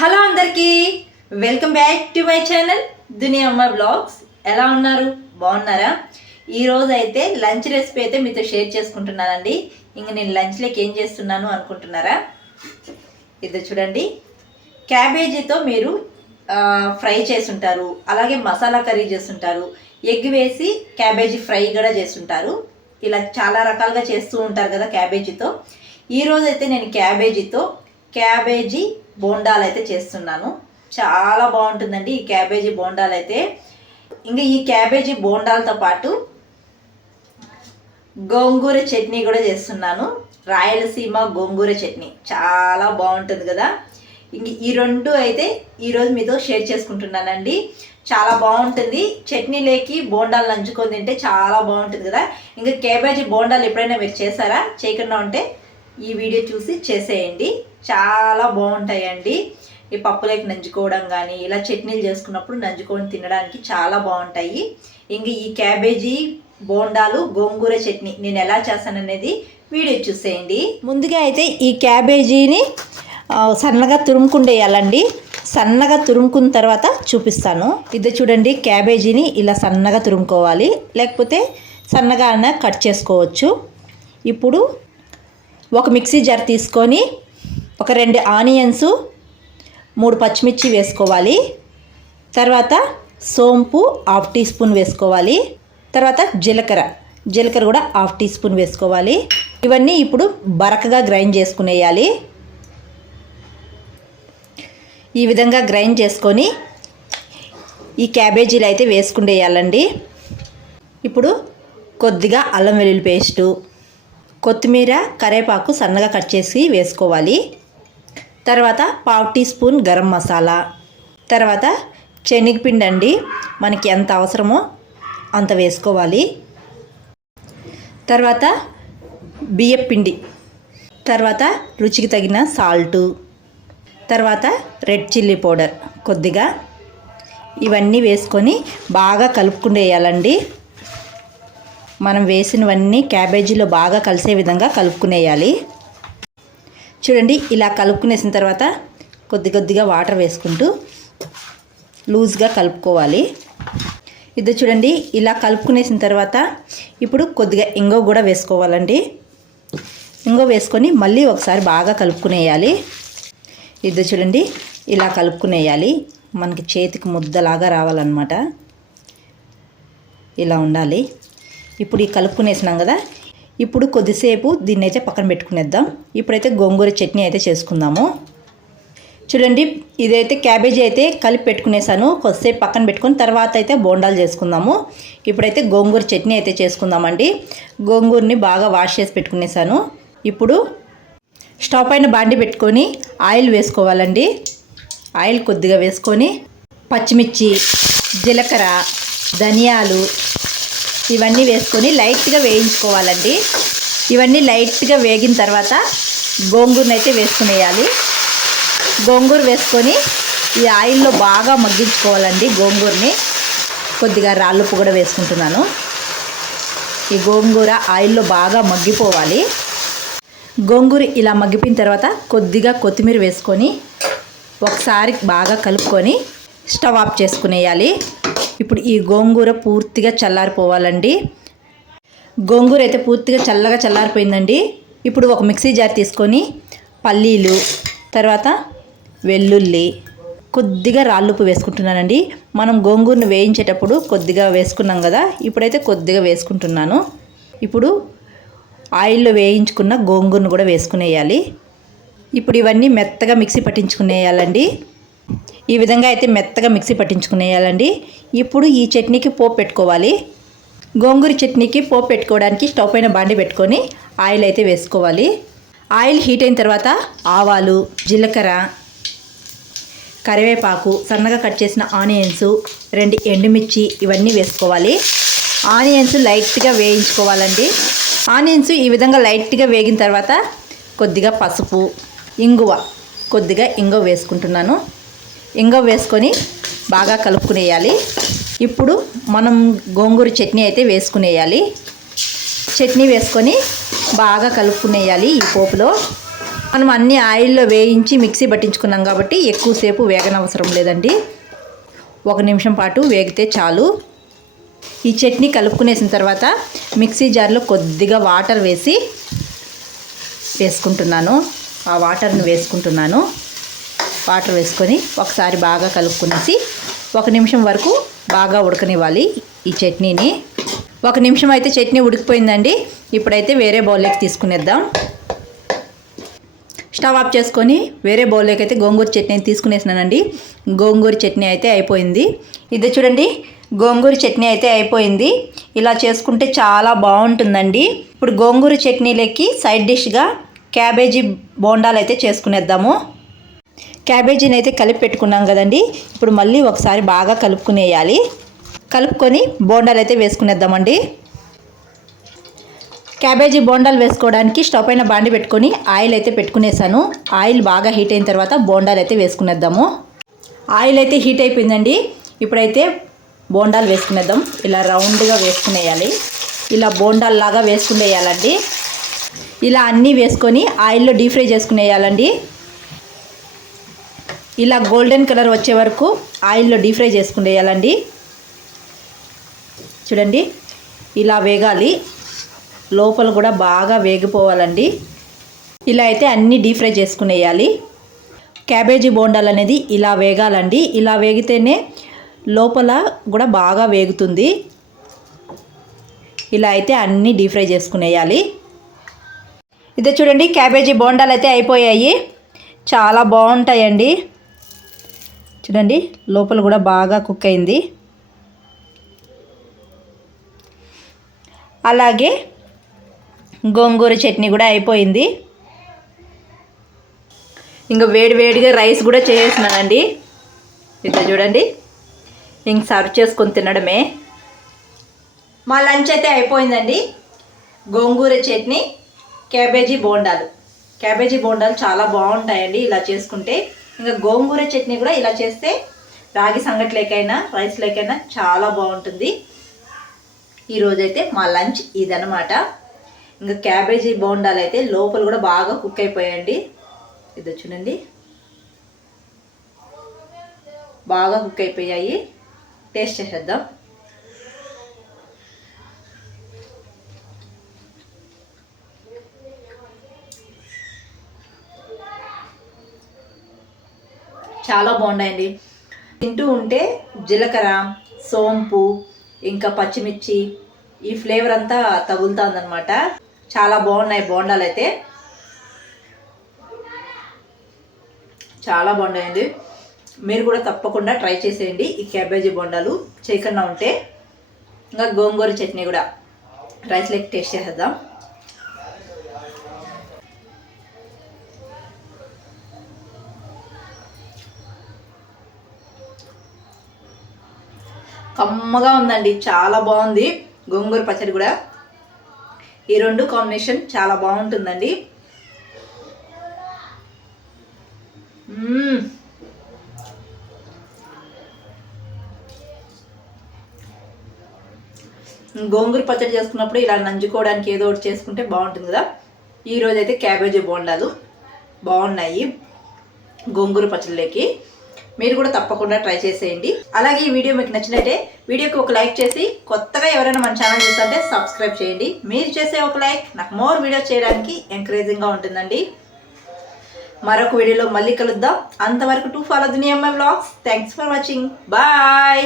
Hello అందరికీ welcome back to my channel దునియా అమ్మ blogs. ఎలా ఉన్నారు? బాగున్నారా? ఈరోజు అయితే లంచ్ రెసిపీ అయితే మీతో షేర్ చేసుకుంటున్నానండి. ఇంక నేను లంచ్లోకి ఏం చేస్తున్నాను అనుకుంటున్నారా? ఇది చూడండి, క్యాబేజీతో మీరు ఫ్రై చేసుంటారు, అలాగే మసాలా కర్రీ చేస్తుంటారు, ఎగ్ వేసి క్యాబేజీ ఫ్రై కూడా చేస్తుంటారు. ఇలా చాలా రకాలుగా చేస్తూ ఉంటారు కదా క్యాబేజీతో. ఈరోజు అయితే నేను క్యాబేజీ బోండాలు అయితే చేస్తున్నాను. చాలా బాగుంటుందండి ఈ క్యాబేజీ బోండాలు అయితే. ఇంకా ఈ క్యాబేజీ బోండాలతో పాటు గోంగూర చట్నీ కూడా చేస్తున్నాను. రాయలసీమ గోంగూర చట్నీ చాలా బాగుంటుంది కదా. ఇంక ఈ రెండు అయితే ఈరోజు మీతో షేర్ చేసుకుంటున్నానండి. చాలా బాగుంటుంది. చట్నీలోకి బోండాలు నంచుకొని తింటే చాలా బాగుంటుంది కదా. ఇంకా క్యాబేజీ బోండాలు ఎప్పుడైనా మీరు చేశారా? చేయకుండా ఉంటే ఈ వీడియో చూసి చేసేయండి. చాలా బాగుంటాయండి. ఈ పప్పులోకి నంచుకోవడం కానీ, ఇలా చట్నీలు చేసుకున్నప్పుడు నంచుకొని తినడానికి చాలా బాగుంటాయి. ఇంక ఈ క్యాబేజీ బోండాలు గోంగూర చట్నీ నేను ఎలా చేస్తాననేది వీడియో చూసేయండి. ముందుగా అయితే ఈ క్యాబేజీని సన్నగా తురుముకుండేయాలండి. సన్నగా తురుముకున్న తర్వాత చూపిస్తాను. ఇది చూడండి, క్యాబేజీని ఇలా సన్నగా తురుముకోవాలి, లేకపోతే సన్నగా కట్ చేసుకోవచ్చు. ఇప్పుడు ఒక మిక్సీ జార్ తీసుకొని ఒక 2 ఆనియన్స్, 3 పచ్చిమిర్చి వేసుకోవాలి. తర్వాత సోంపు 1/2 టీ స్పూన్ వేసుకోవాలి. తర్వాత జీలకర్ర కూడా 1/2 టీ స్పూన్ వేసుకోవాలి. ఇవన్నీ ఇప్పుడు బరకగా గ్రైండ్ చేసుకునేయాలి. ఈ విధంగా గ్రైండ్ చేసుకొని ఈ క్యాబేజీలు అయితే వేసుకునేయాలండి. ఇప్పుడు కొద్దిగా అల్లం వెల్లుల్లి పేస్టు, కొత్తిమీర, కరివేపాకు సన్నగా కట్ చేసి వేసుకోవాలి. తర్వాత 1/2 టీ స్పూన్ గరం మసాలా, తర్వాత శనగపిండి అండి, మనకి ఎంత అవసరమో అంత వేసుకోవాలి. తర్వాత బియ్యపిండి, తర్వాత రుచికి తగిన సాల్టు, తర్వాత రెడ్ చిల్లీ పౌడర్ కొద్దిగా, ఇవన్నీ వేసుకొని బాగా కలుపుకునేయాలండి. మనం వేసినవన్నీ క్యాబేజీలో బాగా కలిసే విధంగా కలుపుకునేయాలి. చూడండి, ఇలా కలుపుకునేసిన తర్వాత కొద్దిగా వాటర్ వేసుకుంటూ లూజ్గా కలుపుకోవాలి. ఇది చూడండి, ఇలా కలుపుకునేసిన తర్వాత ఇప్పుడు కొద్దిగా ఇంగువ కూడా వేసుకోవాలండి. ఇంగువ వేసుకొని మళ్ళీ ఒకసారి బాగా కలుపుకునేయాలి. ఇది చూడండి, ఇలా కలుపుకునేయాలి. మనకి చేతికి ముద్దలాగా రావాలన్నమాట. ఇలా ఉండాలి. ఇప్పుడు ఈ కలుపుకునేసినాం కదా, ఇప్పుడు కొద్దిసేపు దీన్ని అయితే పక్కన పెట్టుకునేద్దాం. ఇప్పుడైతే గోంగూర చట్నీ అయితే చేసుకుందాము. చూడండి, ఇదైతే క్యాబేజీ అయితే కలిపి పెట్టుకునేసాను. కొద్దిసేపు పక్కన పెట్టుకుని తర్వాత అయితే బోండాలు చేసుకుందాము. ఇప్పుడైతే గోంగూర చట్నీ అయితే చేసుకుందామండి. గోంగూరని బాగా వాష్ చేసి పెట్టుకునేసాను. ఇప్పుడు స్టవ్ పైన బాండి పెట్టుకొని ఆయిల్ వేసుకోవాలండి. ఆయిల్ కొద్దిగా వేసుకొని పచ్చిమిర్చి, జీలకర్ర, ధనియాలు ఇవన్నీ వేసుకొని లైట్గా వేయించుకోవాలండి. ఇవన్నీ లైట్గా వేగిన తర్వాత గోంగూరని అయితే వేసుకునేయాలి. గోంగూర వేసుకొని ఈ ఆయిల్లో బాగా మగ్గించుకోవాలండి. గోంగూరని కొద్దిగా రాళ్ళుప్పు కూడా వేసుకుంటున్నాను. ఈ గోంగూర ఆయిల్లో బాగా మగ్గిపోవాలి. గోంగూర ఇలా మగ్గిపోయిన తర్వాత కొద్దిగా కొత్తిమీర వేసుకొని ఒకసారి బాగా కలుపుకొని స్టవ్ ఆఫ్ చేసుకునేయాలి. ఇప్పుడు ఈ గోంగూర పూర్తిగా చల్లారిపోవాలండి. గోంగూర అయితే పూర్తిగా చల్లారిపోయిందండి. ఇప్పుడు ఒక మిక్సీ జార్ తీసుకొని పల్లీలు, తర్వాత వెల్లుల్లి, కొద్దిగా రాళ్ళుప్పు వేసుకుంటున్నానండి. మనం గోంగూరను వేయించేటప్పుడు కొద్దిగా వేసుకున్నాం కదా, ఇప్పుడైతే కొద్దిగా వేసుకుంటున్నాను. ఇప్పుడు ఆయిల్లో వేయించుకున్న గోంగూరను కూడా వేసుకునేయాలి. ఇప్పుడు ఇవన్నీ మెత్తగా మిక్సీ పట్టించుకునేయాలండి. ఈ విధంగా అయితే మెత్తగా మిక్సీ పట్టించుకునేయాలండి. ఇప్పుడు ఈ చట్నీకి పోపు పెట్టుకోవాలి. గోంగూర చట్నీకి పోపు పెట్టుకోవడానికి స్టవ్ పైన బాండి పెట్టుకొని ఆయిల్ అయితే వేసుకోవాలి. ఆయిల్ హీట్ అయిన తర్వాత ఆవాలు, జీలకర్ర, కరివేపాకు, సన్నగా కట్ చేసిన ఆనియన్స్, 2 ఎండుమిర్చి ఇవన్నీ వేసుకోవాలి. ఆనియన్స్ లైట్గా వేయించుకోవాలండి. ఆనియన్స్ ఈ విధంగా లైట్గా వేగిన తర్వాత కొద్దిగా పసుపు, కొద్దిగా ఇంగువ వేసుకుంటున్నాను. ఇంగువ వేసుకొని బాగా కలుపుకునేయాలి. ఇప్పుడు మనం గోంగూర చట్నీ అయితే వేసుకునేయాలి. చట్నీ వేసుకొని బాగా కలుపుకునేయాలి ఈ పోపులో. మనం అన్ని ఆయిల్లో వేయించి మిక్సీ పట్టించుకున్నాం కాబట్టి ఎక్కువసేపు వేగనవసరం లేదండి. 1 నిమిషం పాటు వేగితే చాలు. ఈ చట్నీ కలుపుకునేసిన తర్వాత మిక్సీ జార్లో కొద్దిగా వాటర్ వేసుకుంటున్నాను. ఆ వాటర్ని వేసుకుంటున్నాను. వాటర్ వేసుకొని ఒకసారి బాగా కలుపుకునేసి 1 నిమిషం వరకు బాగా ఉడకనివ్వాలి ఈ చట్నీని. 1 నిమిషం అయితే చట్నీ ఉడికిపోయిందండి. ఇప్పుడైతే వేరే బౌల్లోకి తీసుకునేద్దాం. స్టవ్ ఆఫ్ చేసుకొని వేరే బౌల్లోకి అయితే గోంగూర చట్నీని తీసుకునేసినానండి. గోంగూర చట్నీ అయితే అయిపోయింది. ఇదే చూడండి, గోంగూర చట్నీ అయితే అయిపోయింది. ఇలా చేసుకుంటే చాలా బాగుంటుందండి. ఇప్పుడు గోంగూర చట్నీలోకి సైడ్ డిష్గా క్యాబేజీ బోండాలు అయితే చేసుకునేద్దాము. క్యాబేజీని అయితే కలిపి పెట్టుకున్నాం కదండి. ఇప్పుడు మళ్ళీ ఒకసారి బాగా కలుపుకునేయాలి. కలుపుకొని బోండాలు అయితే వేసుకునేద్దామండి. క్యాబేజీ బోండాలు వేసుకోవడానికి స్టవ్ పైన బాండి పెట్టుకొని ఆయిల్ అయితే పెట్టుకునేసాను. ఆయిల్ బాగా హీట్ అయిన తర్వాత బోండాలు అయితే వేసుకునేద్దాము. ఆయిల్ అయితే హీట్ అయిపోయిందండి. ఇప్పుడైతే బోండాలు వేసుకునేద్దాం. ఇలా రౌండ్గా వేసుకునేయాలి. ఇలా బోండాల్లాగా వేసుకునేయాలండి. ఇలా అన్నీ వేసుకొని ఆయిల్లో డీప్ ఫ్రై చేసుకునేయాలండి. ఇలా గోల్డెన్ కలర్ వచ్చే వరకు ఆయిల్లో డీప్ ఫ్రై చేసుకునేయాలండి. చూడండి, ఇలా వేగాలి. లోపల కూడా బాగా వేగిపోవాలండి. ఇలా అయితే అన్నీ డీప్ ఫ్రై చేసుకునేయాలి. క్యాబేజీ బోండాలు అనేది ఇలా వేగాలండి. ఇలా వేగితేనే లోపల కూడా బాగా వేగుతుంది. ఇలా అయితే అన్నీ డీప్ ఫ్రై చేసుకునేయాలి. ఇదే చూడండి, క్యాబేజీ బోండాలు అయితే అయిపోయాయి. చాలా బాగుంటాయండి. చూడండి, లోపల కూడా బాగా కుక్ అయింది. అలాగే గోంగూర చట్నీ కూడా అయిపోయింది. ఇంకా వేడివేడిగా రైస్ కూడా చేసేసినానండి. ఇట్లా చూడండి, ఇంక సర్వ్ చేసుకొని తినడమే. మా లంచ్ అయితే అయిపోయిందండి. గోంగూర చట్నీ, క్యాబేజీ బోండాలు. క్యాబేజీ బోండాలు చాలా బాగుంటాయండి ఇలా చేసుకుంటే. ఇంకా గోంగూర చట్నీ కూడా ఇలా చేస్తే రాగి సంగట్లేకైనా రైస్ లేకైనా చాలా బాగుంటుంది. ఈరోజైతే మా లంచ్ ఇదనమాట. ఇంకా క్యాబేజీ బోండాలు అయితే లోపల కూడా బాగా కుక్ అయిపోయాయండి. ఇది చూడండి, బాగా కుక్ అయిపోయాయి. టేస్ట్ చేసేద్దాం. చాలా బాగున్నాయండి. తింటూ ఉంటే జీలకర్ర, సోంపు, ఇంకా పచ్చిమిర్చి ఈ ఫ్లేవర్ అంతా తగులుతుందన్నమాట. చాలా బాగున్నాయి బోండాలు అయితే. చాలా బాగున్నాయండి. మీరు కూడా తప్పకుండా ట్రై చేసేయండి ఈ క్యాబేజీ బోండాలు చేయకుండా ఉంటే. ఇంకా గోంగూర చట్నీ కూడా రైస్ లెక్క టేస్ట్ చేసేద్దాం. కమ్మగా ఉందండి, చాలా బాగుంది. గోంగూర పచ్చడి కూడా ఈ రెండు కాంబినేషన్ చాలా బాగుంటుందండి. గోంగూర పచ్చడి చేసుకున్నప్పుడు ఇలా నంజుకోవడానికి ఏదో ఒకటి చేసుకుంటే బాగుంటుంది కదా. ఈరోజు అయితే క్యాబేజీ బోండాలు బాగున్నాయి గోంగూర పచ్చడిలోకి. మీరు కూడా తప్పకుండా ట్రై చేసేయండి. అలాగే ఈ వీడియో మీకు నచ్చినట్టే వీడియోకి ఒక లైక్ చేసి, కొత్తగా ఎవరైనా మన ఛానల్ చూస్తుంటే సబ్స్క్రైబ్ చేయండి. మీరు చేసే ఒక లైక్ నాకు మోర్ వీడియోస్ చేయడానికి ఎంకరేజింగ్గా ఉంటుందండి. మరొక వీడియోలో మళ్ళీ కలుద్దాం. అంతవరకు టు ఫాలో దునియా my vlogs. Thanks for watching. Bye.